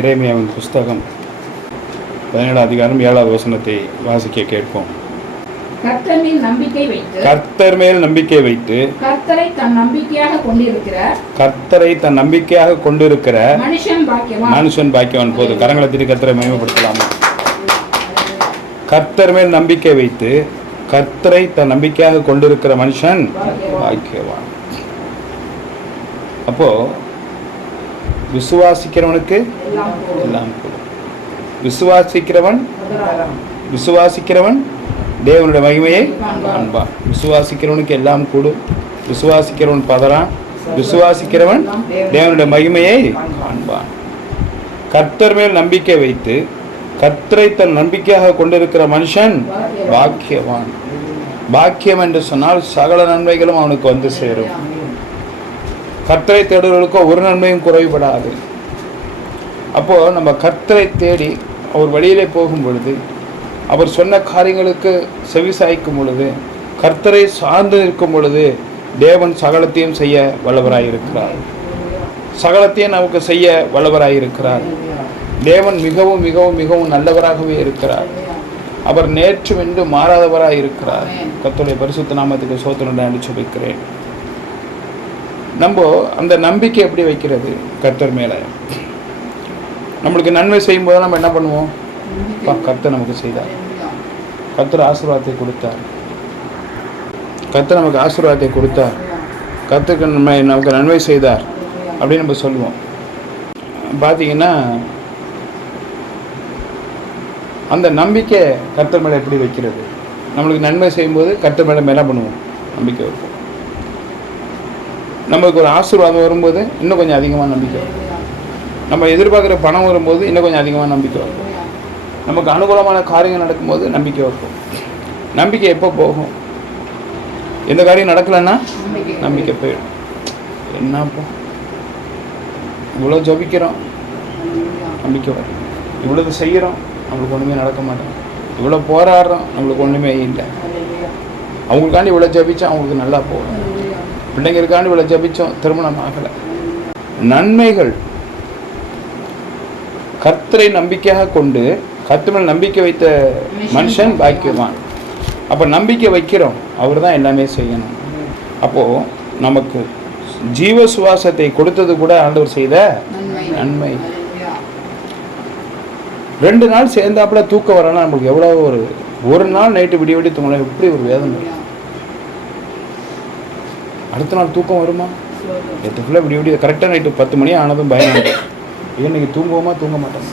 இறைமையாவின் புஸ்தகம் பதினேழாம் அதிகாரம் ஏழாவது வசனத்தை வாசிக்க கேட்போம். கர்த்தர் மேல் நம்பிக்கை வைத்து கர்த்தர் தன் நம்பிக்கையாக கொண்டிருக்கிற கர்த்தரை தன் நம்பிக்கையாக கொண்டிருக்கிற மனுஷன் பாக்கியவான். மனுஷன் பாக்கியவன். போது கரங்களை திரு கர்த்தரை மகிமைப்படுத்தலாமா? கர்த்தர் மேல் நம்பிக்கை வைத்து கர்த்தரை தன் நம்பிக்கையாக கொண்டிருக்கிற மனுஷன் பாக்கியவான். அப்போ விசுவாசிக்கிறவனுக்கு எல்லாம் கூடும் விசுவாசிக்கிறவன் விசுவாசிக்கிறவன் தேவனுடைய மகிமையை காண்பான். விசுவாசிக்கிறவனுக்கு எல்லாம் கூடும். விசுவாசிக்கிறவன் பதறான். விசுவாசிக்கிறவன் தேவனுடைய மகிமையை காண்பான். கர்த்தர் மேல் நம்பிக்கை வைத்து கர்த்தரை தன் நம்பிக்கையாக கொண்டிருக்கிற மனுஷன் பாக்கியவான். பாக்கியம் என்று சொன்னால் சகல நன்மைகளும் அவனுக்கு வந்து சேரும். கர்த்தரை தேடுவதற்கோ ஒரு நன்மையும் குறைபடாது. அப்போது நம்ம கர்த்தரை தேடி அவர் வழியிலே போகும் பொழுது அவர் சொன்ன காரியங்களுக்கு செவி சாய்க்கும் பொழுது கர்த்தரை சார்ந்து நிற்கும் பொழுது தேவன் சகலத்தையும் செய்ய வல்லவராயிருக்கிறார் சகலத்தையும் நமக்கு செய்ய வல்லவராயிருக்கிறார் தேவன் மிகவும் மிகவும் மிகவும் நல்லவராகவே இருக்கிறார். அவர் நேற்று என்று மாறாதவராக இருக்கிறார். கத்தோடைய பரிசுத்த நாமத்துக்கு சோதனை அடிச்சு வைக்கிறேன் நம்ம அந்த நம்பிக்கை எப்படி வைக்கிறது கர்த்தர் மேலே? நம்மளுக்கு நன்மை செய்யும் போது நம்ம என்ன பண்ணுவோம்? அப்பா, கர்த்தர் நமக்கு செய்தார். கர்த்தர் ஆசீர்வாதத்தை கொடுத்தார். கர்த்தர் நமக்கு ஆசீர்வாதத்தை கொடுத்தார். கர்த்தருக்கு நன்மை நமக்கு நன்மை செய்தார் அப்படின்னு நம்ம சொல்லுவோம். பார்த்தீங்கன்னா அந்த நம்பிக்கை கர்த்தர் மேலே எப்படி வைக்கிறது? நம்மளுக்கு நன்மை செய்யும்போது கர்த்தர் மேலே என்ன பண்ணுவோம்? நம்பிக்கை வைப்போம். நமக்கு ஒரு ஆசீர்வாதம் வரும்போது இன்னும் கொஞ்சம் அதிகமாக நம்பிக்கை வரும் நம்ம எதிர்பார்க்குற பணம் வரும்போது இன்னும் கொஞ்சம் அதிகமாக நம்பிக்கை வரும். நமக்கு அனுகூலமான காரியங்கள் நடக்கும்போது நம்பிக்கை வைப்போம் நம்பிக்கை எப்போ போகும்? எந்த காரியம் நடக்கலைன்னா நம்பிக்கை. நம்பிக்கை போயிடும். என்னப்பா இவ்வளோ ஜபிக்கிறோம். நம்பிக்கை வரும். இவ்வளவு செய்கிறோம். நம்மளுக்கு ஒன்றுமே நடக்க மாட்டோம் இவ்வளோ போராடுறோம். நம்மளுக்கு ஒன்றுமே இல்லை. அவங்களுக்காண்டி இவ்வளோ ஜபிச்சா அவங்களுக்கு நல்லா போகும். பிள்ளைங்களுக்காண்டி இவ்வளோ ஜபிச்சோம். திருமணம் ஆகலை. நன்மைகள் கர்த்தரை நம்பிக்கையாக கொண்டு கர்த்தர் நம்பிக்கை வைத்த மனுஷன் பாக்கியவான். அப்போ நம்பிக்கை வைக்கிறோம் அவர் தான் எல்லாமே செய்யணும். அப்போது நமக்கு ஜீவ சுவாசத்தை கொடுத்தது கூட ஆண்டவர் செய்த நன்மை. ரெண்டு நாள் சேர்ந்தாப்புல தூக்கம் வரனா நமக்கு எவ்வளோ ஒரு ஒரு நாள் நைட்டு விடிய விடிய தூங்கலாம் எப்படி ஒரு வேதனை. அடுத்த நாள் தூக்கம் வருமா. எத்துக்குள்ளே விடிய விடிய கரெக்டாக நைட்டு பத்து மணி ஆனதும் பயம் இன்னைக்கு தூங்குவோமா? தூங்க மாட்டோம்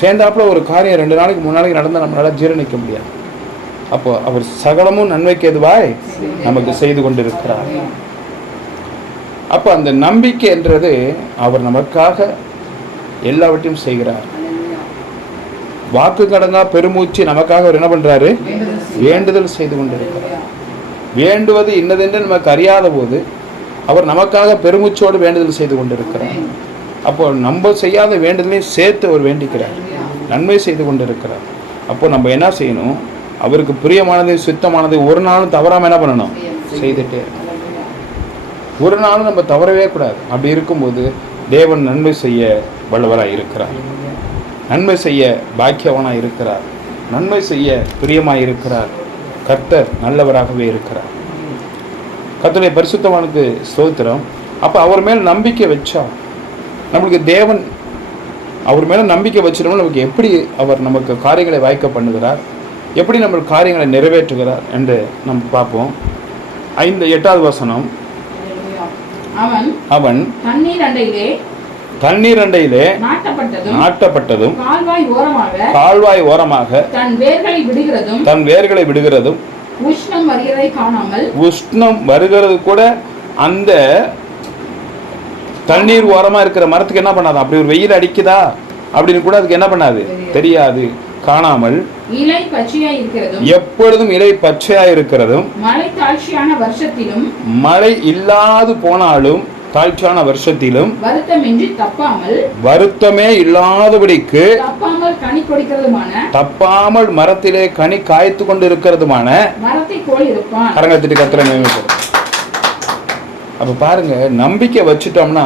சேர்ந்தாப்புல ஒரு காரியம் ரெண்டு நாளைக்கு மூணு நாளைக்கு நடந்தால் நம்மளால ஜீரணிக்க முடியாது. அப்போ அவர் சகலமும் நன்மைக்கு எதுவாய்? நமக்கு செய்து கொண்டிருக்கிறார். அப்போ அந்த நம்பிக்கை என்றது அவர் நமக்காக எல்லாவற்றையும் செய்கிறார். வாக்கு கடனா பெருமூச்சு நமக்காக அவர் என்ன பண்றாரு? வேண்டுதல் செய்து கொண்டிருக்கிறார். வேண்டுவது இன்னதென்று நமக்கு அறியாத போது அவர் நமக்காக பெருமூச்சோடு வேண்டுதல் செய்து கொண்டிருக்கிறார். அப்போ நம்ம செய்யாத வேண்டுதலையும் சேர்த்து அவர் வேண்டிக்கிறார். நன்மை செய்து கொண்டிருக்கிறார். அப்போ நம்ம என்ன செய்யணும்? அவருக்கு பிரியமானது சுத்தமானது ஒரு நாளும் தவறாமல் என்ன பண்ணணும்? செய்துட்டே ஒரு நாளும் நம்ம தவறவே கூடாது. அப்படி இருக்கும்போது தேவன் நன்மை செய்ய வல்லவராக இருக்கிறார். நன்மை செய்ய பாக்கியவனாக இருக்கிறார். நன்மை செய்ய பிரியமாக இருக்கிறார். கர்த்தர் நல்லவராகவே இருக்கிறார். கர்த்தருடைய பரிசுத்தவானுக்கு ஸ்தோத்திரம். அப்போ அவர் மேல் நம்பிக்கை வச்சா நம்மளுக்கு தேவன் அவர் மேலே நம்பிக்கை வச்சிருந்தோம் நமக்கு எப்படி அவர் நமக்கு காரியங்களை வாய்க்க பண்ணுகிறார்? எப்படி நம்ம காரியங்களை நிறைவேற்றுகிறார் என்று நம்ம பார்ப்போம். ஐந்து எட்டாவது வசனம். அவன் அவன் தண்ணீர் அண்டையிலே தண்ணீர் அண்டையிலே நாட்டப்பட்டதும் நாட்டப்பட்டதும் கால்வாய் ஓரமாக கால்வாய் ஓரமாக தன் வேர்களை விடுகிறதும் தன் வேர்களை விடுகிறதும் உஷ்ணம் வருகிறதை காணாமல் உஷ்ணம் வருகிறது கூட அந்த தண்ணீர் ஓரமா இருக்கிற மரத்துக்கு என்ன பண்ணாது? அப்படி ஒரு வெயில் அடிக்குதா? அப்படின்னு கூட அதுக்கு என்ன பண்ணாது? தெரியாது. காணாமல் இலை பச்சையாய் இருக்கிறதும் எப்பொழுதும் இலை பச்சையா இருக்கிறதும் மழை தாழ்ச்சியான வருஷத்திலும் மழை இல்லாது போனாலும் தாழ்ச்சியான வருஷத்திலும் வருத்தமின்றி தப்பாமல் வருத்தமே இல்லாதபடிக்கு தப்பாமல் கனி கொடுக்கிறதுமான தப்பாமல் மரத்திலே கனி காய்த்து கொண்டு இருக்கிறதுமான மரத்தை போல் இருப்பான். கரங்கத்திட்டு கத்திர மேம்படும் அப்ப பாருங்க நம்பிக்கை வச்சுட்டோம்னா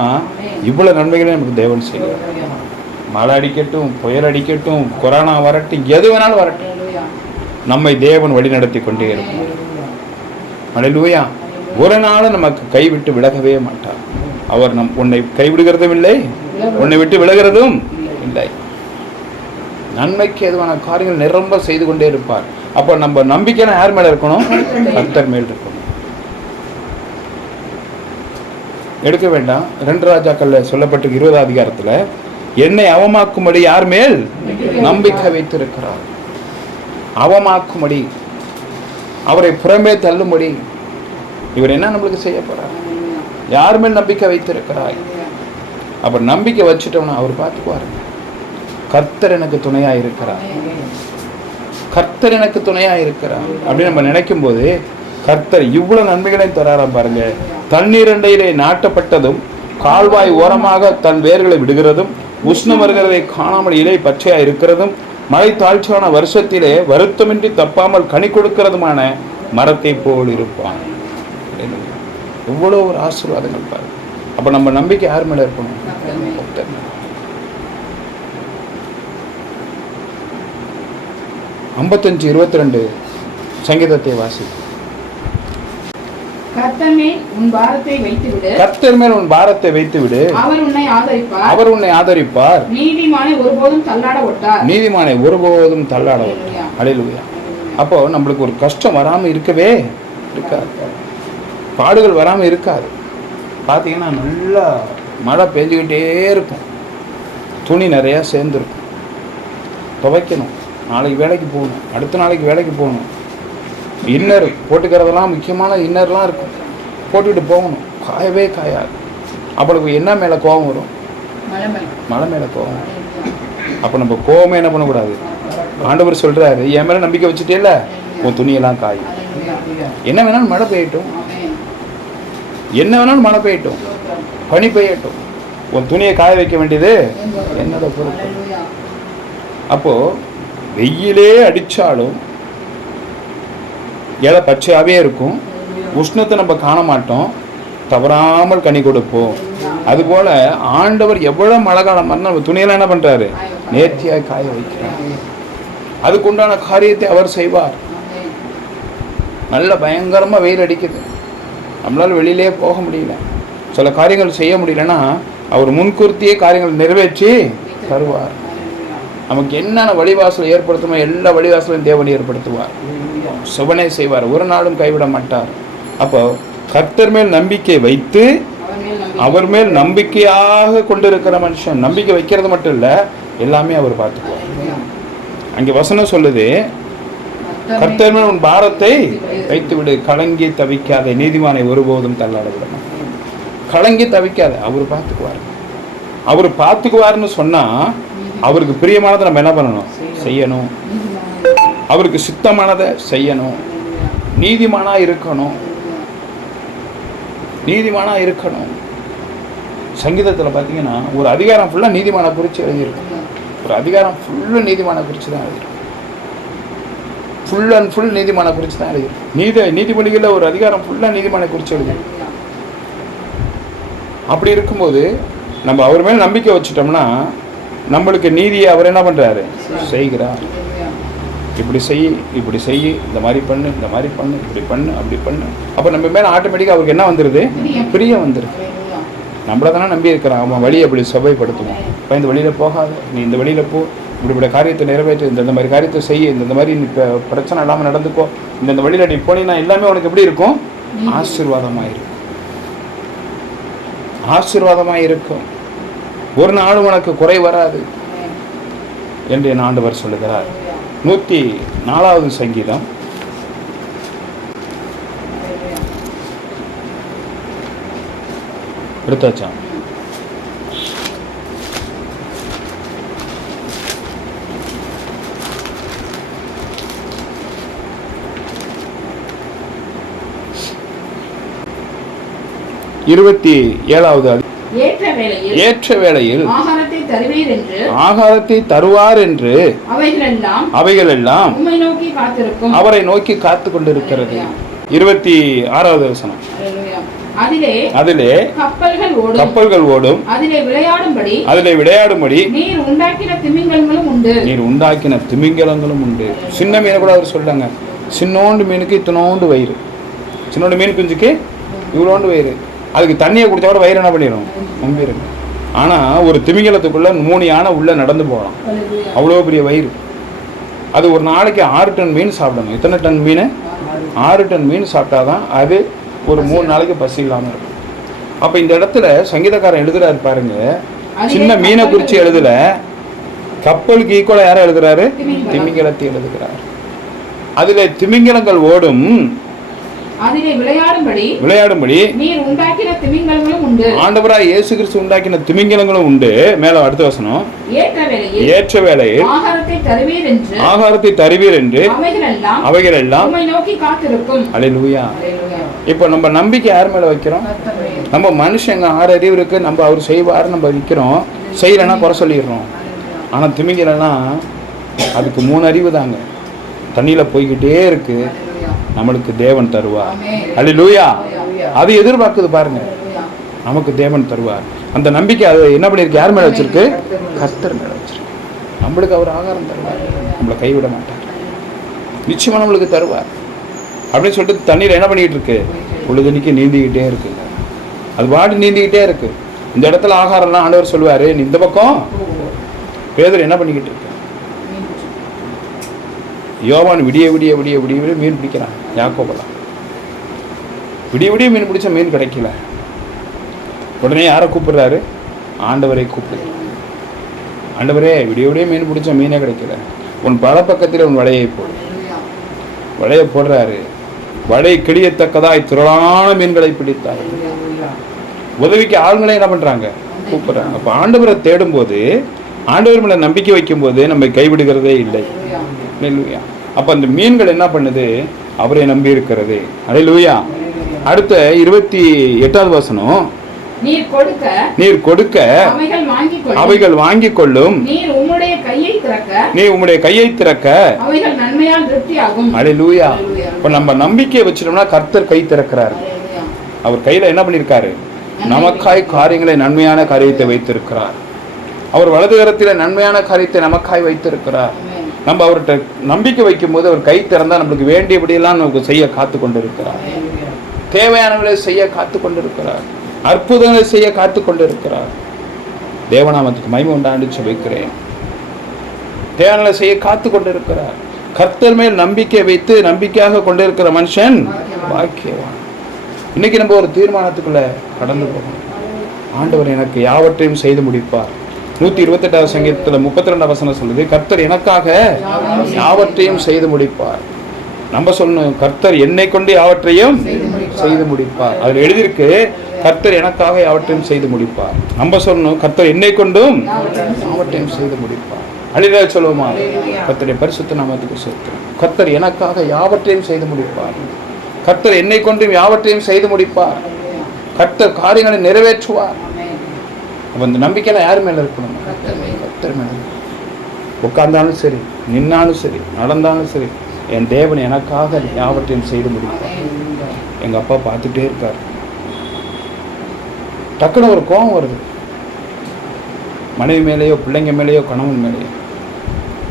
இவ்வளவு நன்மைகளை நமக்கு தேவன் செய்வார். மழை அடிக்கட்டும் புயல் அடிக்கட்டும் கொரோனா வரட்டும் எது வேணாலும் வரட்டும். நம்மை தேவன் வழி நடத்தி கொண்டே இருக்கும் அலையிலூயா ஒரு நாளும் நமக்கு கைவிட்டு விலகவே மாட்டார். அவர் நம் உன்னை கைவிடுகிறதும் இல்லை உன்னை விட்டு விலகிறதும் இல்லை. நன்மைக்கு எதுவான காரியங்கள் நிரம்ப செய்து கொண்டே இருப்பார். அப்போ நம்ம நம்பிக்கைனா யார் மேல இருக்கணும்? கர்த்தர் மேல் இருக்கணும். எடுக்க வேண்டாம். ரெண்டு ராஜாக்கள்ல சொல்லப்பட்டு இருபதாம் அதிகாரத்துல என்னை அவமாக்கும்படி யார் மேல் நம்பிக்கை வைத்திருக்கிறார்? அவமாக்கும்படி அவரை புறமே தள்ளும்படி இவர் என்ன நம்மளுக்கு செய்ய போறார்? யார் மேல் நம்பிக்கை வைத்திருக்கிறாய்? அப்போ நம்பிக்கை வச்சுட்டோம்னா அவர் பார்த்துக்குவாரு. கர்த்தர் எனக்கு துணையாக இருக்கிறார். கர்த்தர் எனக்கு துணையாக இருக்கிறார். அப்படின்னு நம்ம நினைக்கும் போது கர்த்தர் இவ்வளோ நன்மைகளையும் தராராம் பாருங்க. தண்ணீரண்டையிலே நாட்டப்பட்டதும் கால்வாய் ஓரமாக தன் வேர்களை விடுகிறதும் உஷ்ணம் வருகிறதை காணாமல் இலை பச்சையாக இருக்கிறதும் மழை தாழ்ச்சியான வருஷத்திலே வருத்தமின்றி தப்பாமல் கனி கொடுக்கிறதுமான மரத்தை போல் இருப்பான். எவ்வளோ ஒரு ஆசீர்வாதங்கள் பாருங்க. அப்ப நம்ம நம்பிக்கை யார் மேல இருக்கணும்? மேல. ஐம்பத்தஞ்சு இருபத்தி ரெண்டு சங்கீதத்தை வாசி. கர்த்தர் மேல் உன் பாரத்தை வைத்து விடு அவர் உன்னை ஆதரிப்பார். அவர் உன்னை ஆதரிப்பார். நீதிமானை ஒருபோதும் தள்ளாட ஒட்டார். நீதிமானை ஒருபோதும் தள்ளாட அலையிலுயா அப்போ நம்மளுக்கு ஒரு கஷ்டம் வராம இருக்கவே இருக்காது. பாடுகள் வராம இருக்காது. பார்த்தீங்கன்னா நல்லா மழை பெஞ்சுக்கிட்டே இருக்கும். துணி நிறையா சேர்ந்துருக்கும். துவைக்கணும். நாளைக்கு வேலைக்கு போகணும். அடுத்த நாளைக்கு வேலைக்கு போகணும். இன்னர் போட்டுக்கிறதெல்லாம் முக்கியமான இன்னர்லாம் இருக்கும். போட்டுக்கிட்டு போகணும். காயவே காயாது. அப்பளுக்கு என்ன மேலே கோபம் வரும். மழை மேலே. கோபம் வரும். அப்போ நம்ம கோவமே என்ன பண்ணக்கூடாது? ஆண்டவர் சொல்றாரு என் மேலே நம்பிக்கை வச்சுட்டே உன் துணியெல்லாம் காயும். என்ன வேணாலும் மழை பெய்யட்டும். என்ன வேணாலும் மழை பெய்யட்டும். பனி பெய்யட்டும். உன் துணியை காய வைக்க வேண்டியது என்னோட பொறுப்பு. அப்போ வெயிலே அடித்தாலும் இலை பச்சையாவே இருக்கும். உஷ்ணத்தை நம்ம காண மாட்டோம் தவறாமல் கனி கொடுப்போம். அதுபோல ஆண்டவர் எவ்வளோ மழை காலம் வந்தா நம்ம துணியெல்லாம் என்ன பண்ணுறாரு நேர்த்தியாக காய வைக்கிறார். அதுக்குண்டான காரியத்தை அவர் செய்வார். நல்ல பயங்கரமாக வெயில் அடிக்குது. நம்மளால் வெளியிலே போக முடியல. சில காரியங்கள் செய்ய முடியலன்னா அவர் முன்கூர்த்தியே காரியங்கள் நிறைவேற்றி தருவார். நமக்கு என்னென்ன வழிவாசல் ஏற்படுத்தணுமோ எல்லா வழிவாசலையும் தேவன் ஏற்படுத்துவார். சுபனை செய்வார். ஒரு நாளும் கைவிட மாட்டார். அப்போ கர்த்தர் மேல் நம்பிக்கை வைத்து அவர் மேல் நம்பிக்கையாக கொண்டிருக்கிற மனுஷன் நம்பிக்கை வைக்கிறது மட்டும் இல்லை எல்லாமே அவர் பார்த்துக்குவார். அங்கே வசனம் சொல்லுது கர்த்தர் உன் பாரத்தை வைத்துவிடு. கலங்கி தவிக்காத. நீதிமானை ஒருபோதும் தள்ளாட விடணும் கலங்கி தவிக்காத. அவர் பார்த்துக்குவார். அவர் பார்த்துக்குவார்னு சொன்னா அவருக்கு பிரியமானதை நம்ம என்ன பண்ணணும்? செய்யணும். அவருக்கு சித்தமானதை செய்யணும். நீதிமானா இருக்கணும். நீதிமானாக இருக்கணும். சங்கீதத்தில் பார்த்தீங்கன்னா ஒரு அதிகாரம் ஃபுல்லாக நீதிமான குறித்து எழுதியிருக்கும் ஒரு அதிகாரம் ஃபுல்லு நீதிமான குறித்து தான் எழுதியிருக்கும் ஃபுல் அண்ட் ஃபுல் நீதிமான குறித்து தான் எழுதியிருக்கு நீதி நீதிபதிகளில் ஒரு அதிகாரம் ஃபுல்லாக நீதிமான குறித்து எழுதியிருக்கு அப்படி இருக்கும்போது நம்ம அவர் மேலே நம்பிக்கை வச்சுட்டோம்னா நம்மளுக்கு நீதியை அவர் என்ன பண்ணுறாரு செய்கிறார். இப்படி செய் இப்படி செய் இந்த மாதிரி பண்ணு இந்த மாதிரி பண்ணு இப்படி பண்ணு அப்படி பண்ணு. அப்போ நம்ம மேலே ஆட்டோமேட்டிக்காக அவருக்கு என்ன வந்துடுது பிரியம் வந்துடுது நம்மளை தானே நம்பி இருக்கிறான். அவன் வழியை அப்படி சுவைப்படுத்துவான் இப்போ இந்த வழியில் போகாத. நீ இந்த வழியில் போ. இப்படி இப்படி காரியத்தை நிறைவேற்று இந்த மாதிரி காரியத்தை செய்ய இந்த மாதிரி இப்போ பிரச்சனை இல்லாமல் நடந்துக்கோ இந்த இந்த வழியில் நீ போனீங்கன்னா எல்லாமே உனக்கு எப்படி இருக்கும்? ஆசீர்வாதமாக இருக்கும் ஆசீர்வாதமாக இருக்கும் ஒரு நாளும் உனக்கு குறை வராது. என்று என் ஆண்டவர் சொல்லுகிறார். நூற்றி நாலாவது சங்கீதம். எடுத்தாச்சா? இருபத்தி ஏழாவது ஏற்ற வேளையில் ஆகாரத்தை தருவீர் என்று நோக்கி காத்திருக்கும். அவரை நோக்கி காத்து கொண்டிருக்கிறது இருபத்தி ஆறாவது வசனம். அதிலே கப்பல்கள் ஓடும். கப்பல்கள் ஓடும். அதிலே விளையாடும்படி அதிலே விளையாடும்படி நீர் உண்டாக்கின திமிங்கலங்களும் உண்டு. நீர் உண்டாக்கின திமிங்கலங்களும் உண்டு. சின்ன மீனை கூட அவர் சொல்றாங்க சின்னோண்டு மீனுக்கு இத்தனோண்டு வயிறு. சின்னோண்டு மீன் குஞ்சுக்கு இவ்வளோண்டு வயிறு. அதுக்கு தண்ணியை குடித்தா கூட வயிறு என்ன பண்ணிடும் நம்பிடும் ஆனால் ஒரு திமிங்கலத்துக்குள்ளே மூணு யானை நடந்து போகலாம். அவ்வளோ பெரிய வயிறு. அது ஒரு நாளைக்கு ஆறு டன் மீன் சாப்பிடணும். எத்தனை டன் மீன்? ஆறு டன் மீன் சாப்பிட்டா தான் அது ஒரு மூணு நாளைக்கு பசி இல்லாமல் இருக்கும். அப்போ இந்த இடத்துல சங்கீதக்காரன் எழுதுறாரு பாருங்க. சின்ன மீனை குறித்து எழுதல. கப்பலுக்கு ஈக்குவலாக யாரை எழுதுறாரு? திமிங்கலத்தை எழுதுகிறார். அதில் திமிங்கலங்கள் ஓடும். அதிலே விளையாடும்படி விளையாடும்படி நீர் உண்டாக்கின திமிங்கலங்களும் உண்டு. ஆண்டவராய் இயேசு கிறிஸ்து உண்டாக்கின திமிங்கலங்களும் உண்டு. மேல அடுத்த வசனம். ஏற்ற வேளையில் ஏற்ற வேளையில் ஆகாரத்தை தருவீர் என்று ஆகாரத்தை தருவீர் என்று அவைகளெல்லாம் அவைகள் எல்லாம் உம்மை நோக்கி காத்திருக்கும். அலையிலுயா இப்போ நம்ம நம்பிக்கை யார் மேல வைக்கிறோம்? நம்ம மனுஷங்க ஆறு அறிவு இருக்கு நம்ம அவர் செய்வார் நம்ம வைக்கிறோம். செய்யலைன்னா குறை சொல்லிடுறோம். ஆனால் திமிங்கலாம் அதுக்கு மூணு அறிவு தாங்க. தண்ணியில் போய்கிட்டே இருக்கு. நம்மளுக்கு தேவன் தருவார். அல்லேலூயா அது எதிர்பார்க்குது பாருங்க. நமக்கு தேவன் தருவார். அந்த நம்பிக்கை அது என்ன பண்ணியிருக்கு யார் மேலே வச்சிருக்கு? கர்த்தர் மேலே வச்சிருக்கு. நம்மளுக்கு அவர் ஆகாரம் தருவார். நம்மளை கைவிட மாட்டார். நிச்சயமா நம்மளுக்கு தருவார். அப்படின்னு சொல்லிட்டு தண்ணியில் என்ன பண்ணிக்கிட்டு இருக்கு? பொழுதுனிக்கு நீந்திக்கிட்டே இருக்குங்க அது பாட்டு நீந்திக்கிட்டே இருக்கு. இந்த இடத்துல ஆகாரம்லாம் ஆண்டவர் சொல்லுவாரு. நீ இந்த பக்கம் பேதர் என்ன பண்ணிக்கிட்டு இருக்கு? யோவான் விடிய விடிய விடிய விடிய விடிய மீன் பிடிக்கிறான். யாக்கோபெல்லாம். விடிய விடிய மீன் பிடிச்ச மீன் கிடைக்கல. உடனே யாரை கூப்பிடுறாரு? ஆண்டவரை கூப்பிடு. ஆண்டவரே விடிய விடிய மீன் பிடிச்ச மீனே கிடைக்கல. உன் பல பக்கத்தில் உன் வலையை போடு. வலையை போடுறாரு. வலை கிளியத்தக்கதாய் திரளான மீன்களை பிடித்தார் உதவிக்கு ஆளுங்களே என்ன பண்றாங்க? கூப்பிடுறாங்க. அப்போ ஆண்டவரை தேடும்போது ஆண்டவர் மேலே நம்பிக்கை வைக்கும்போது நம்ம கைவிடுகிறதே இல்லை. அல்லேலூயா அப்போ அந்த மீன்கள் என்ன பண்ணுது? அவரை நம்பி இருக்கிறது அலையிலூயா அடுத்த இருபத்தி எட்டாவது வசனம். நீர் கொடுக்க அவைகள் வாங்கிக் கொள்ளும். அவைகள் வாங்கி கொள்ளும். நீர் உம்முடைய கையை திறக்க திருப்தியாகும். அலையிலூயா இப்போ நம்ம நம்பிக்கையை வச்சிட்டோம்னா கர்த்தர் கை திறக்கிறார். அவர் கையில என்ன பண்ணியிருக்காரு? நமக்காய் காரியங்களை நன்மையான காரியத்தை வைத்திருக்கிறார். அவர் வலது கரத்தில நன்மையான காரியத்தை நமக்காய் வைத்திருக்கிறார். நம்ம அவர்கிட்ட நம்பிக்கை வைக்கும்போது அவர் கை திறந்தால் நம்மளுக்கு வேண்டியபடியெல்லாம் நமக்கு செய்ய காத்து கொண்டிருக்கிறார் தேவையானவர்களை செய்ய காத்து கொண்டிருக்கிறார் அற்புதங்களை செய்ய காத்து கொண்டிருக்கிறார் தேவநாமத்துக்கு மகிமை உண்டாண்டு வைக்கிறேன் தேவனை செய்ய காத்து கொண்டிருக்கிறார் கர்த்தர் மேல் நம்பிக்கை வைத்து நம்பிக்கையாக கொண்டிருக்கிற மனுஷன் பாக்கியவான். இன்னைக்கு நம்ம ஒரு தீர்மானத்துக்குள்ள கடந்து போகணும். ஆண்டவர் எனக்கு யாவற்றையும் செய்து முடிப்பார். நூத்தி இருபத்தெட்டாவது சங்கீதத்துல முப்பத்தி ரெண்டாம் வசனம் சொல்லுது கர்த்தர் எனக்காக யாவற்றையும் செய்து முடிப்பார். நம்ம சொல்லணும் கர்த்தர் என்னை கொண்டு யாவற்றையும் செய்து முடிப்பார். அதில் எழுதியிருக்கு கர்த்தர் எனக்காக யாவற்றையும் செய்து முடிப்பார். நம்ம சொல்லணும் கர்த்தர் என்னை கொண்டும் யாவற்றையும் செய்து முடிப்பார். அழிதாக சொல்லுவோமா? கர்த்தரை பரிசுத்த நாமத்துக்கு சேர்க்கிறேன் கர்த்தர் எனக்காக யாவற்றையும் செய்து முடிப்பார். கர்த்தர் என்னை கொண்டும் யாவற்றையும் செய்து முடிப்பார். கர்த்தர் காரியங்களை நிறைவேற்றுவார். அப்போ இந்த நம்பிக்கையில யார் மேலே இருக்கணும் கத்தர் மேலே உட்கார்ந்தாலும் சரி நின்னாலும் சரி நடந்தாலும் சரி என் தேவன் எனக்காக யாவற்றையும் செய்து முடிப்பார். எங்கள் அப்பா பார்த்துட்டே இருக்கார். டக்குன்னு ஒரு கோபம் வருது. மனைவி மேலேயோ பிள்ளைங்க மேலேயோ கணவன் மேலேயோ.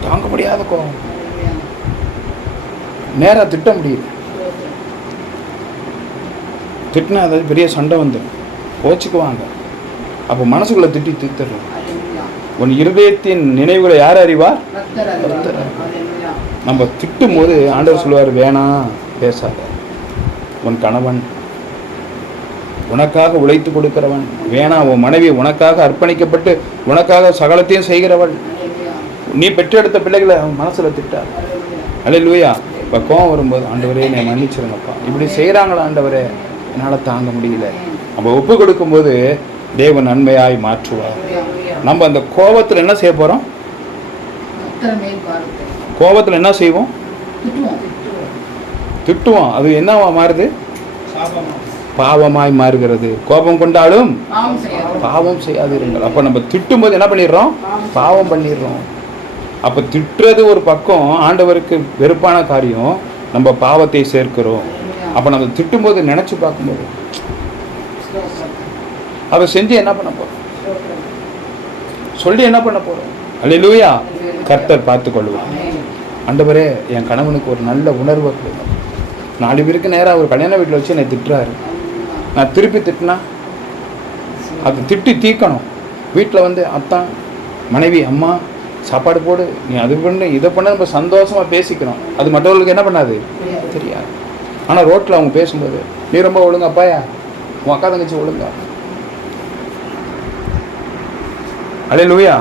தாங்க முடியாத கோபம். நேராக திட்ட முடியுது திட்டினா அதாவது பெரிய சண்டை வந்துடும். கோச்சுக்குவாங்க. அப்போ மனசுக்குள்ள திட்டி தீர்த்துடுறோம் உன் இருதயத்தின் நினைவுகளை யார் அறிவார்? நம்ம திட்டும் போது ஆண்டவர் சொல்லுவார் வேணாம் பேசாத. உன் கணவன் உனக்காக உழைத்து கொடுக்கிறவன். வேணாம் உன் மனைவி உனக்காக அர்ப்பணிக்கப்பட்டு உனக்காக சகலத்தையும் செய்கிறவள். நீ பெற்றெடுத்த பிள்ளைகளை அவன் மனசில் திட்டார் அல்லேலூயா இப்போ கோவம் வரும்போது ஆண்டவரே என்னை மன்னிச்சிருங்கப்பா. இப்படி செய்கிறாங்களா ஆண்டவரே? என்னால் தாங்க முடியல. நம்ம ஒப்பு கொடுக்கும்போது தேவன் நன்மையாய் மாற்றுவார். நம்ம அந்த கோபத்தில் என்ன செய்ய போகிறோம் கோபத்தில் என்ன செய்வோம்? திட்டுவோம். அது என்னவா மாறுது? பாவமாய் மாறுகிறது. கோபம் கொண்டாலும் பாவம் செய்யாதிருங்கள் அப்போ நம்ம திட்டும்போது என்ன பண்ணிடுறோம்? பாவம் பண்ணிடுறோம். அப்போ திட்டுறது ஒரு பக்கம் ஆண்டவருக்கு வெறுப்பான காரியம் நம்ம பாவத்தை சேர்க்கிறோம். அப்போ நம்ம திட்டும்போது நினச்சி பார்க்கும்போது அதை செஞ்சு என்ன பண்ண போறோம்? சொல்லி என்ன பண்ண போறோம்? அல்லேலூயா கர்த்தர் பார்த்து கொள்வார் ஆண்டவரே என் கணவனுக்கு ஒரு நல்ல உணர்வை கொடுங்க. நாலு பேருக்கு நேராக ஒரு கல்யாண வீட்டில் வச்சு என்னை திட்டுறாரு. நான் திருப்பி திட்டினா? அதை திட்டி தீக்கணும் வீட்டில் வந்து அத்தான் மனைவி அம்மா சாப்பாடு போடு நீ அது பண்ணு இதை பண்ண நம்ம சந்தோஷமாக பேசிக்கிறோம். அது மற்றவர்களுக்கு என்ன பண்ணாது? தெரியாது. ஆனால் ரோட்டில் அவங்க பேசும்போது நீ ரொம்ப ஒழுங்காப்பாயா உன் அக்கா தங்கச்சி ஒழுங்கா அலே லூயா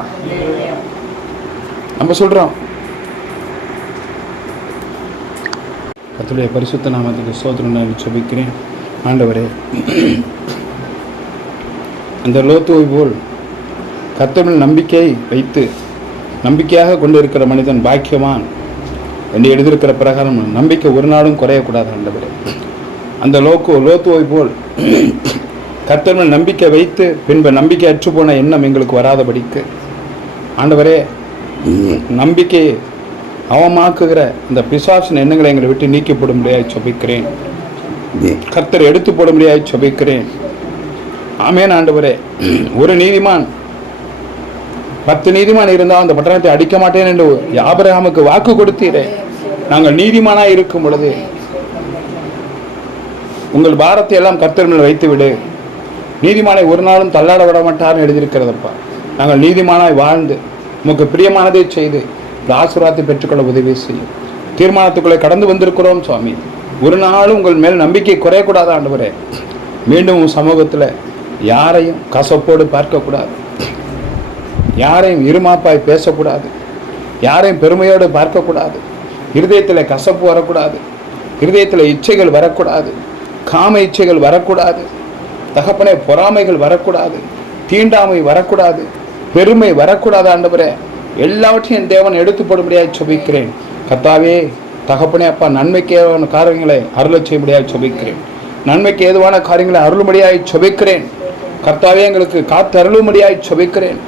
நம்ம சொல்கிறோம் கத்துடைய பரிசுத்த நாமத்துக்கு சோதனை நான் செபிக்கிறேன் ஆண்டவரே அந்த லோத்துவை போல் கர்த்தரில் நம்பிக்கை வைத்து நம்பிக்கையாக கொண்டு இருக்கிற மனிதன் பாக்கியவான் என்று எழுதியிருக்கிற பிரகாரம் நம்பிக்கை ஒரு நாளும் குறையக்கூடாது ஆண்டவரே. அந்த லோக்கு லோத்துவை போல் கர்த்தர்கள் நம்பிக்கை வைத்து பின்பு நம்பிக்கை அற்று போன எண்ணம் எங்களுக்கு வராதபடிக்கு. ஆண்டவரே நம்பிக்கையை அவமாக்குகிற இந்த பிசாசின் எண்ணங்களை எங்களை விட்டு நீக்கப்படும்படியாய் சொபிக்கிறேன் கர்த்தர் எடுத்து போடும்படியாய் சொபிக்கிறேன் ஆமேன் ஆண்டவரே. ஒரு நீதிமான் பத்து நீதிமான் இருந்தால் அந்த பட்டணத்தை அடிக்க மாட்டேன் என்று ஆபிரகாமுக்கு வாக்கு கொடுத்தீரே. நாங்கள் நீதிமானாக இருக்கும் பொழுது உங்கள் பாரத்தை எல்லாம் கர்த்தர் மேல் வைத்து விடு நீதிமானை ஒரு நாளும் தள்ளாட விட மாட்டார்னு எழுதியிருக்கிறதப்பா. நாங்கள் நீதிமானாய் வாழ்ந்து உமக்கு பிரியமானதை செய்து இந்த ஆசீர்வாதத்தை பெற்றுக்கொள்ள உதவி செய்யும். தீர்மானத்துக்குள்ளே கடந்து வந்திருக்கிறோம் சுவாமி. ஒரு நாளும் உங்கள் மேல் நம்பிக்கை குறையக்கூடாது ஆண்டவரே? மீண்டும் உன் சமூகத்தில் யாரையும் கசப்போடு பார்க்கக்கூடாது. யாரையும் இருமாப்பாய் பேசக்கூடாது. யாரையும் பெருமையோடு பார்க்கக்கூடாது. இருதயத்தில் கசப்பு வரக்கூடாது. இருதயத்தில் இச்சைகள் வரக்கூடாது. காம இச்சைகள் வரக்கூடாது. தகப்பனே பொறாமைகள் வரக்கூடாது தீண்டாமை வரக்கூடாது பெருமை வரக்கூடாது ஆண்டவரே. எல்லாவற்றையும் என் தேவன் எடுத்து போடும்படியாக சொபிக்கிறேன் கத்தாவே தகப்பனே அப்பா நன்மைக்கு ஏதுவான காரியங்களை அருளை செய்யும்படியாக சொபிக்கிறேன் நன்மைக்கு ஏதுவான காரியங்களை அருளும்படியாய் சொபிக்கிறேன் கர்த்தாவே எங்களுக்கு காத்தருளும்படியாய் சொபிக்கிறேன்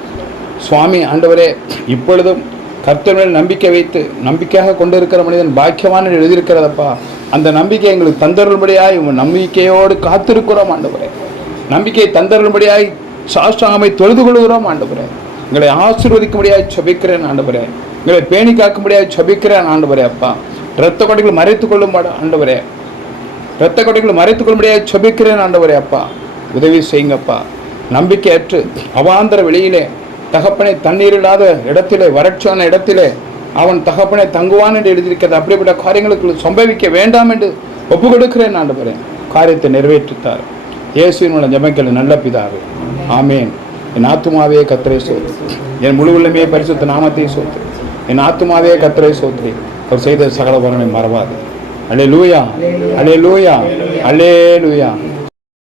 சுவாமி ஆண்டவரே இப்பொழுதும் கர்த்தர் நம்பிக்கை வைத்து நம்பிக்கையாக கொண்டிருக்கிற மனிதன் பாக்கியமான எழுதியிருக்கிறதப்பா. அந்த நம்பிக்கை எங்களுக்கு தந்தருள்படியாக உங்கள் நம்பிக்கையோடு காத்திருக்கிறோம் ஆண்டவரே. நம்பிக்கை தந்தரும்படியாய் சாஷ்டாமை தொழுது கொள்கிறோம் ஆண்டவரே. எங்களை ஆசீர்வதிக்கும்படியாய் சபிக்கிறேன் ஆண்டவரே. எங்களை பேணி காக்கும்படியாய் சபிக்கிறேன் ஆண்டவரே அப்பா. இரத்த கொடைகள் மறைத்துக் கொள்ளும் ஆண்டவரே. இரத்த கொடைகள் மறைத்துக் கொள்ளும்படியாய் சபிக்கிறேன் ஆண்டவரே அப்பா. உதவி செய்யுங்கப்பா. நம்பிக்கையற்று அவாந்தர வெளியிலே தகப்பனை தண்ணீர் இல்லாத இடத்திலே வறட்சியான இடத்திலே அவன் தகப்பனை தங்குவான் என்று எழுதியிருக்கிறது. அப்படிப்பட்ட காரியங்களுக்கு சம்பவிக்க வேண்டாம் என்று ஒப்பு கொடுக்கிறேன் ஆண்டவரே. காரியத்தை நிறைவேற்றித்தார். இயேசுவினோட ஜெபங்கள் நல்ல பிதாவே. ஆமேன். என் ஆத்துமாவே கத்திரை சோத்து. என் முழு உள்ளமே பரிசுத்த நாமத்தை சோத்து. என் ஆத்துமாவே கத்திரை சோத்ரி அவர் செய்த சகல வரனை மறவாது. அலே லூயா அலே லூயா அலே லூயா